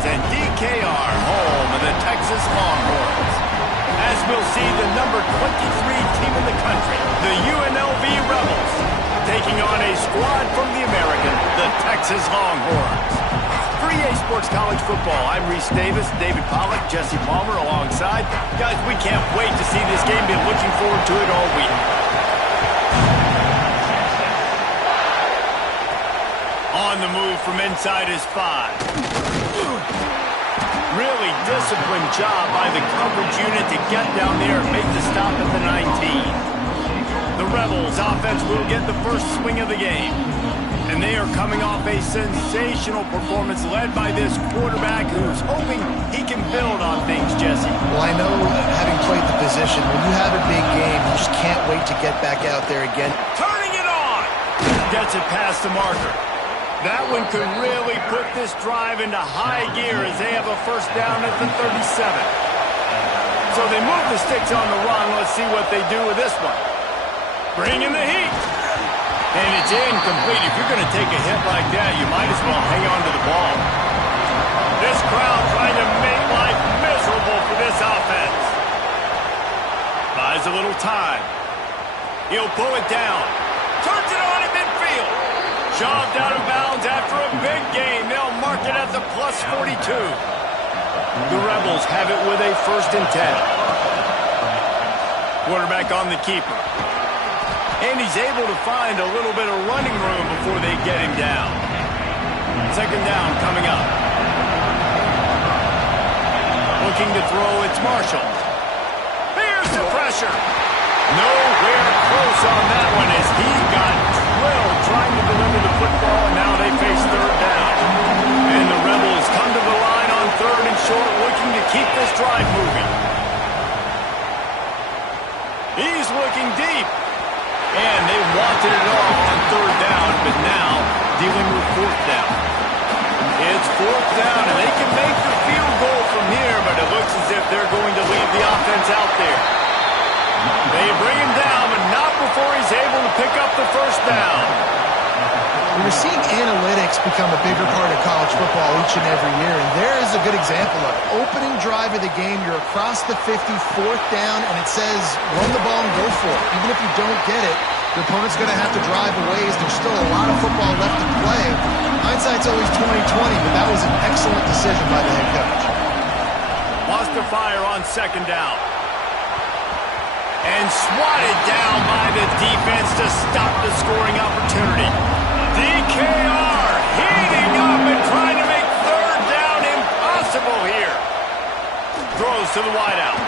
is, and DKR home of the Texas Longhorns. As we'll see, the number 23 team in the country, the UNLV Rebels, taking on a squad from the American, the Texas Longhorns. For EA Sports College Football, I'm Reese Davis, David Pollack, Jesse Palmer alongside. Guys, we can't wait to see this game. Been looking forward to it all week. On the move from inside his 5. Really disciplined job by the coverage unit to get down there and make the stop at the 19. The Rebels offense will get the first swing of the game. And they are coming off a sensational performance led by this quarterback who's hoping he can build on things, Jesse. Well, I know, having played the position, when you have a big game, you just can't wait to get back out there again. Turning it on! Gets it past the marker. That one could really put this drive into high gear as they have a first down at the 37. So they move the sticks on the run. Let's see what they do with this one. Bring in the heat. And it's incomplete. If you're going to take a hit like that, you might as well hang on to the ball. This crowd trying to make life miserable for this offense. Buys a little time. He'll pull it down. Turns it on in midfield. Shoved out of bounds after a big gain. They'll mark it at the plus 42. The Rebels have it with a 1st and 10. Quarterback on the keeper. And he's able to find a little bit of running room before they get him down. 2nd down coming up. Looking to throw, it's Marshall. Here's the pressure. Nowhere close on that one as he got drilled trying to deliver the football, and now they face 3rd down. And the Rebels come to the line on 3rd and short, looking to keep this drive moving. He's looking deep. And they wanted it all on 3rd down, but now dealing with 4th down. It's 4th down, and they can make the field goal from here, but it looks as if they're going to leave the offense out there. They bring him down, but not before he's able to pick up the 1st down. We're seeing analytics become a bigger part of college football each and every year, and there is a good example of it. Opening drive of the game, you're across the 50, 4th down, and it says run the ball and go for it. Even if you don't get it, your opponent's going to have to drive a ways. There's still a lot of football left to play. Hindsight's always 20/20, but that was an excellent decision by the head coach. Wants to fire on 2nd down. And swatted down by the defense to stop the scoring opportunity. DKR heating up and trying to make 3rd down impossible here. Throws to the wideout.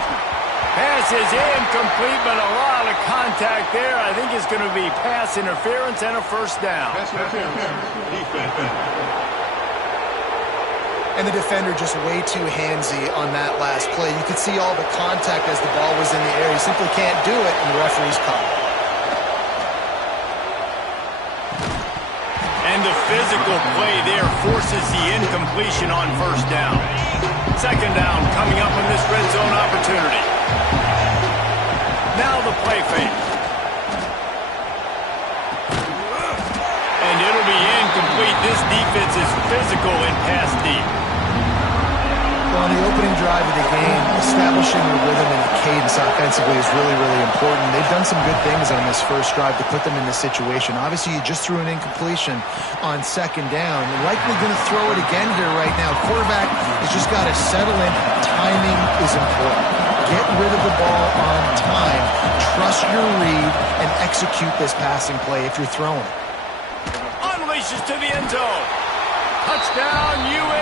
Pass is incomplete, but a lot of contact there. I think it's going to be pass interference and a 1st down. And the defender just way too handsy on that last play. You could see all the contact as the ball was in the air. He simply can't do it, and the referee's caught it. And the physical play there forces the incompletion on 1st down. 2nd down coming up in this red zone opportunity. Now the play fake. And it'll be incomplete. This defense is physical and pass deep. Well, on the opening drive of the game, establishing the rhythm and the cadence offensively is really, really important. They've done some good things on this first drive to put them in this situation. Obviously, you just threw an incompletion on 2nd down. You're likely going to throw it again here right now. Quarterback has just got to settle in. Timing is important. Get rid of the ball on time. Trust your read and execute this passing play if you're throwing it. Unleashes to the end zone. Touchdown, UA.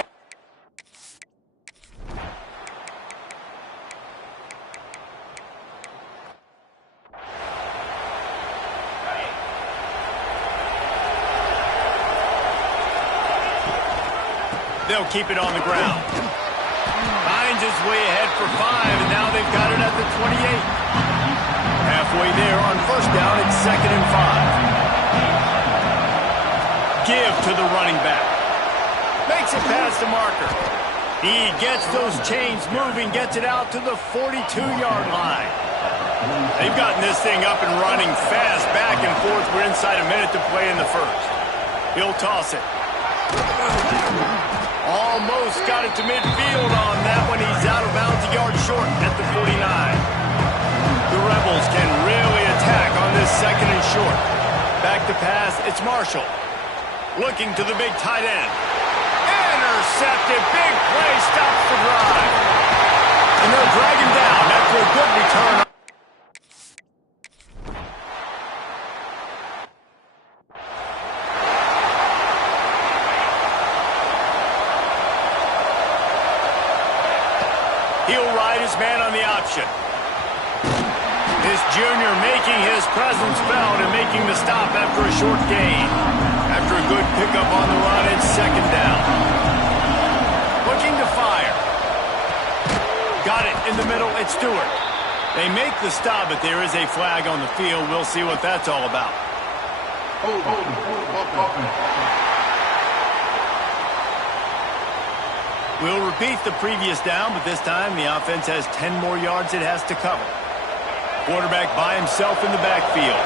They'll keep it on the ground. Finds his way ahead for 5, and now they've got it at the 28. Halfway there on 1st down, it's 2nd and 5. Give to the running back. Makes it past the marker. He gets those chains moving, gets it out to the 42-yard line. They've gotten this thing up and running fast, back and forth. We're inside a minute to play in the 1st. He'll toss it. Almost got it to midfield on that one. He's out of bounds, a yard short at the 49. The Rebels can really attack on this second and short. Back to pass, it's Marshall. Looking to the big tight end. Intercepted, big play, stops the drive. And they'll drag him down after a good return. He'll ride his man on the option. This junior making his presence felt and making the stop after a short gain. After a good pickup on the run, it's second down. Looking to fire. Got it in the middle, it's Stewart. They make the stop, but there is a flag on the field. We'll see what that's all about. We'll repeat the previous down, but this time the offense has 10 more yards it has to cover. Quarterback by himself in the backfield.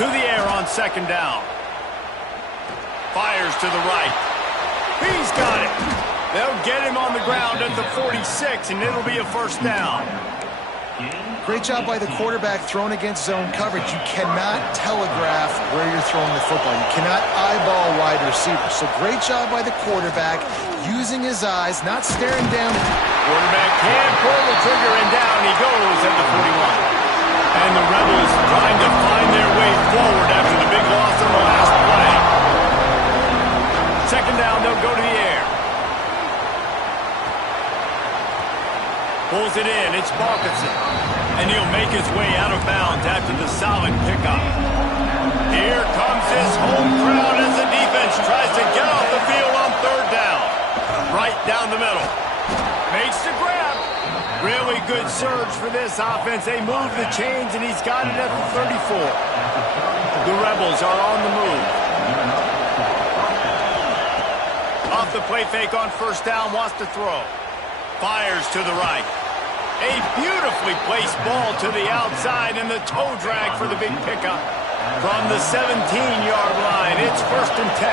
To the air on second down. Fires to the right. He's got it. They'll get him on the ground at the 46, and it'll be a first down. Great job by the quarterback thrown against zone coverage. You cannot telegraph where you're throwing the football. You cannot eyeball wide receivers. So great job by the quarterback using his eyes, not staring down. Quarterback can pull the trigger, and down he goes at the 41. And the Rebels trying to find their way forward after the big loss on the last play. Second down, they'll go to the air. Pulls it in, it's Balkinson. And he'll make his way out of bounds after the solid pickup. Here comes his home crowd as the defense tries to get off the field on third down. Right down the middle. Makes the grab. Really good surge for this offense. They move the chains, and he's got it at the 34. The Rebels are on the move. Off the play fake on first down, wants to throw. Fires to the right. A beautifully placed ball to the outside, and the toe drag for the big pickup. From the 17-yard line, it's first and 10.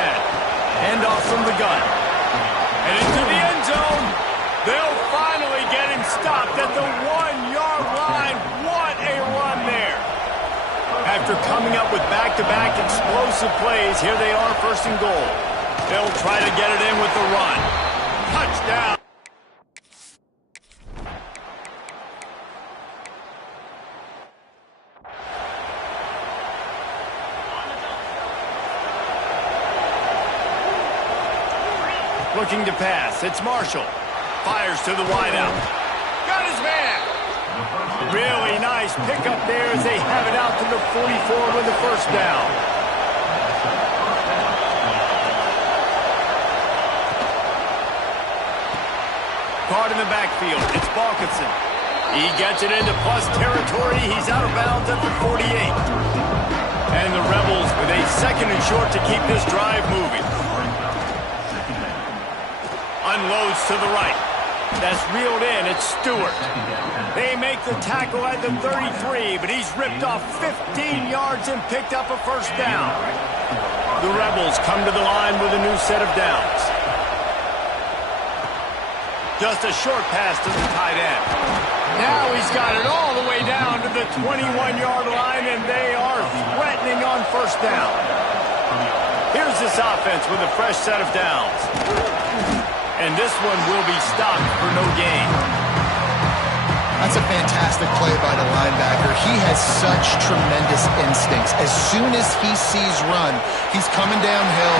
Hand off from the gun. And into the end zone. They'll finally get him stopped at the 1-yard line. What a run there. After coming up with back-to-back explosive plays, here they are first and goal. They'll try to get it in with the run. Touchdown. Looking to pass, it's Marshall. Fires to the wideout. Got his man. Really nice pickup there as they have it out to the 44 with the first down. Caught in the backfield, it's Balkinson. He gets it into plus territory. He's out of bounds at the 48. And the Rebels with a second and short to keep this drive moving. Unloads to the right. That's reeled in. It's Stewart. They make the tackle at the 33, but he's ripped off 15 yards and picked up a first down. The Rebels come to the line with a new set of downs. Just a short pass to the tight end. Now he's got it all the way down to the 21-yard line, and they are threatening on first down. Here's this offense with a fresh set of downs. And this one will be stopped for no gain. That's a fantastic play by the linebacker. He has such tremendous instincts. As soon as he sees run, he's coming downhill.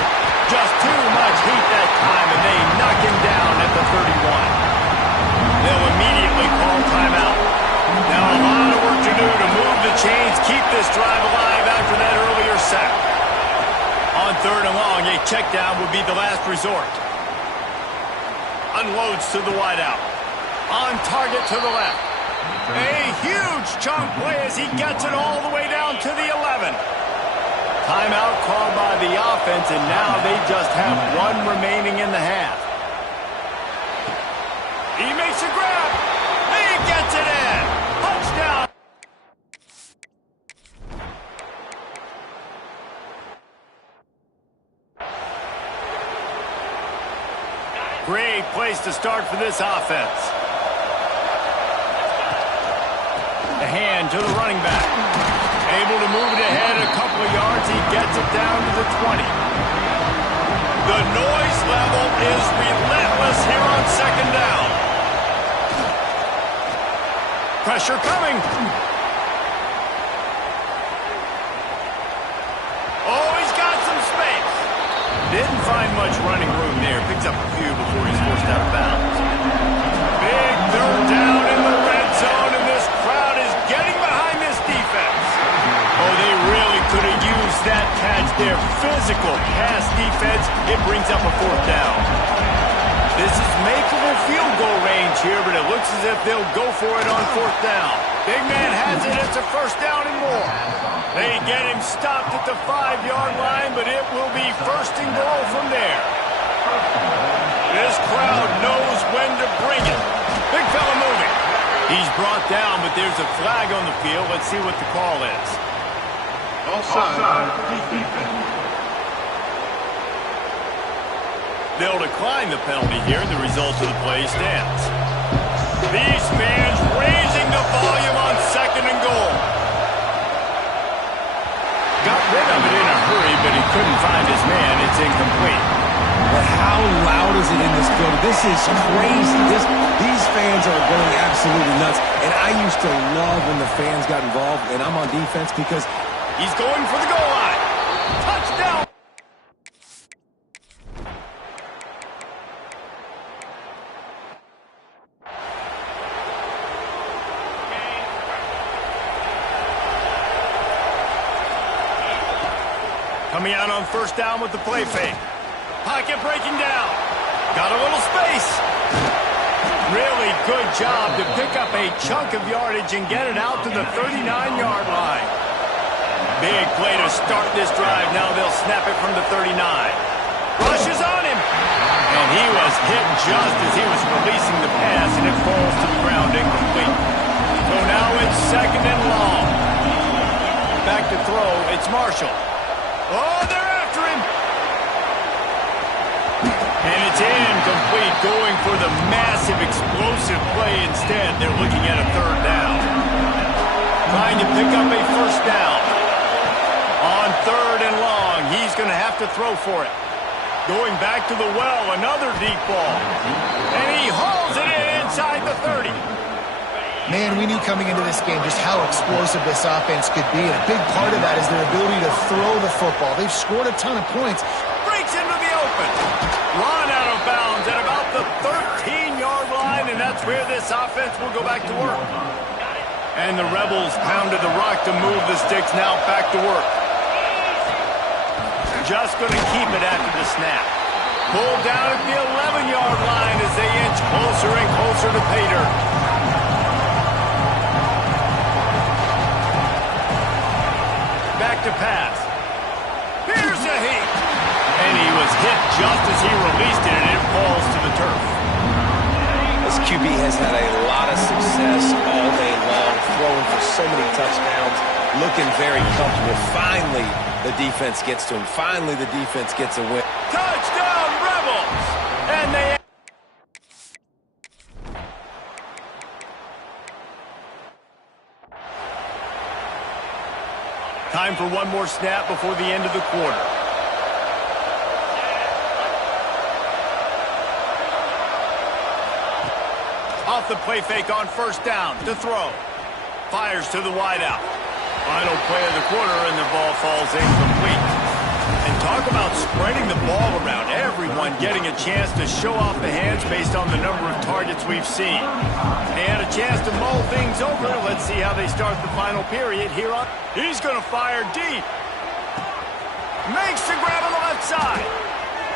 Just too much heat that time, and they knock him down at the 31. They'll immediately call timeout. Now a lot of work to do to move the chains, keep this drive alive after that earlier sack. On third and long, a check down would be the last resort. Unloads to the wideout. On target to the left. A huge chunk play as he gets it all the way down to the 11. Timeout called by the offense, and now they just have one remaining in the half. He makes a grab. He gets it in. Touchdown. Great place to start for this offense. The hand to the running back. Able to move it ahead a couple of yards. He gets it down to the 20. The noise level is relentless here on second down. Pressure coming. Oh, he's got some space. Didn't find much running room there. Picks up a few before he's forced out of bounds. Big third down in the red zone, and this crowd is getting behind this defense. Oh, they really could have used that catch there. Physical pass defense. It brings up a fourth down. This is makeable field goal range here, but it looks as if they'll go for it on fourth down. Big man has it. It's a first down and more. They get him stopped at the 5-yard line, but it will be first and goal from there. This crowd knows when to bring it. Big fella moving. He's brought down, but there's a flag on the field. Let's see what the call is. Offside. They'll decline the penalty here. The result of the play stands. These fans raising the volume on second and goal. Got rid of it in a hurry, but he couldn't find his man. It's incomplete. But how loud is it in this building? This is crazy. These fans are going absolutely nuts. And I used to love when the fans got involved, and I'm on defense because he's going for the goal line. Touchdown. Coming out on first down with the play fake. Pocket breaking down. Got a little space. Really good job to pick up a chunk of yardage and get it out to the 39-yard line. Big play to start this drive. Now they'll snap it from the 39. Rushes on him. And he was hit just as he was releasing the pass, and it falls to the ground incomplete. So now it's second and long. Back to throw. It's Marshall. Oh, they're after him. And it's incomplete, going for the massive explosive play instead. They're looking at a third down. Trying to pick up a first down. On third and long, he's going to have to throw for it. Going back to the well, another deep ball. And he hauls it in inside the 30. Man, we knew coming into this game just how explosive this offense could be, and a big part of that is their ability to throw the football. They've scored a ton of points. Breaks into the open. Run out of bounds at about the 13-yard line, and that's where this offense will go back to work. And the Rebels pounded the rock to move the sticks, now back to work. Just going to keep it after the snap. Pulled down at the 11-yard line as they inch closer and closer to pay dirt. Back to pass. Here's a heat. And he was hit just as he released it, and it falls to the turf. this QB has had a lot of success all day long, throwing for so many touchdowns, looking very comfortable. Finally, the defense gets to him. Finally, the defense gets a win. Touchdown, Rebels! And they... Time for one more snap before the end of the quarter. Off the play fake on first down to throw. Fires to the wideout. Final play of the quarter, and the ball falls incomplete. And talk about spreading the ball around. Everyone getting a chance to show off the hands based on the number of targets we've seen. They had a chance to mull things over. Let's see how they start the final period here on. He's going to fire deep. Makes the grab on the left side.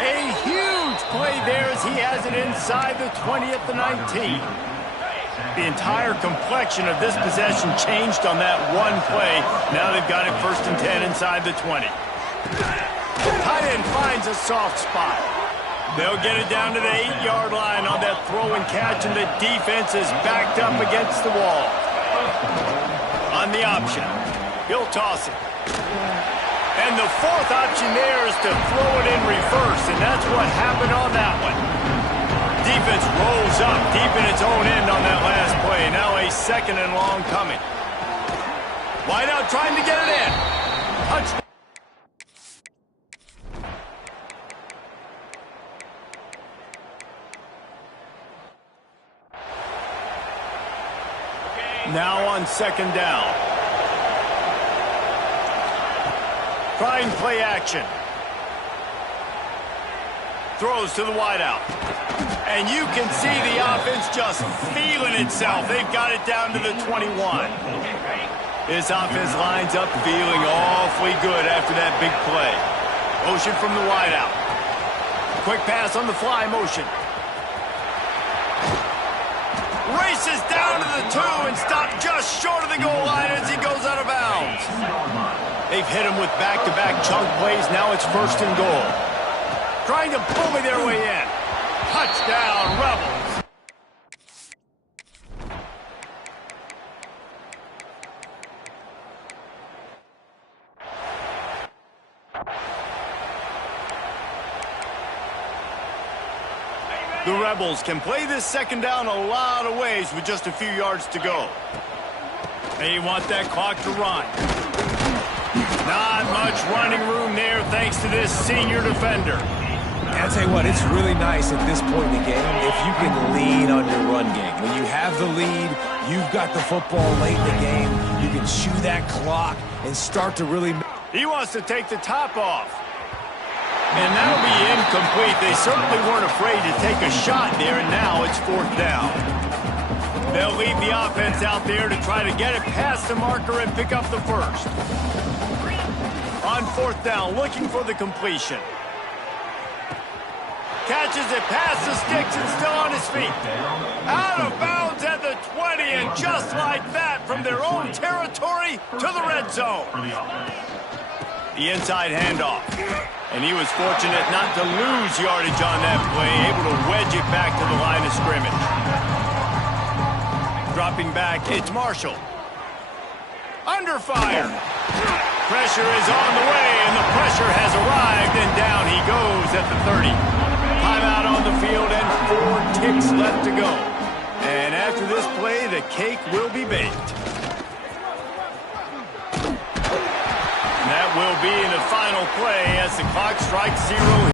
A huge play there as he has it inside the 20 at the 19. The entire complexion of this possession changed on that one play. Now they've got it first and 10 inside the 20. The tight end finds a soft spot. They'll get it down to the 8-yard line on that throw and catch, and the defense is backed up against the wall. On the option, he'll toss it. And the fourth option there is to throw it in reverse, and that's what happened on that one. defense rolls up deep in its own end on that last play. Now a 2nd and long coming. Wide out trying to get it in. Touchdown. Now on 2nd down. Trying play action. Throws to the wideout. And you can see the offense just feeling itself. They've got it down to the 21. This offense lines up feeling awfully good after that big play. Motion from the wideout. Quick pass on the fly motion. Races down to the 2 and stopped just short of the goal line as he goes out of bounds. They've hit him with back-to-back chunk plays. Now it's 1st and goal. Trying to bully their way in. Touchdown, Rebels. The Rebels can play this 2nd down a lot of ways with just a few yards to go. They want that clock to run. Not much running room there thanks to this senior defender. I'll tell you what, it's really nice at this point in the game if you can lean on your run game. When you have the lead, you've got the football late in the game, you can chew that clock and start to really... He wants to take the top off. And that'll be incomplete. They certainly weren't afraid to take a shot there, and now it's 4th down. They'll leave the offense out there to try to get it past the marker and pick up the 1st. On 4th down, looking for the completion. Catches it past the sticks and still on his feet. Out of bounds at the 20, and just like that, from their own territory to the red zone. The inside handoff. And he was fortunate not to lose yardage on that play, able to wedge it back to the line of scrimmage. Dropping back, it's Marshall. Under fire. Pressure is on the way, and the pressure has arrived, and down he goes at the 30. Timeout on the field and 4 ticks left to go. And after this play, the cake will be baked. And that will be the final play as the clock strikes 0.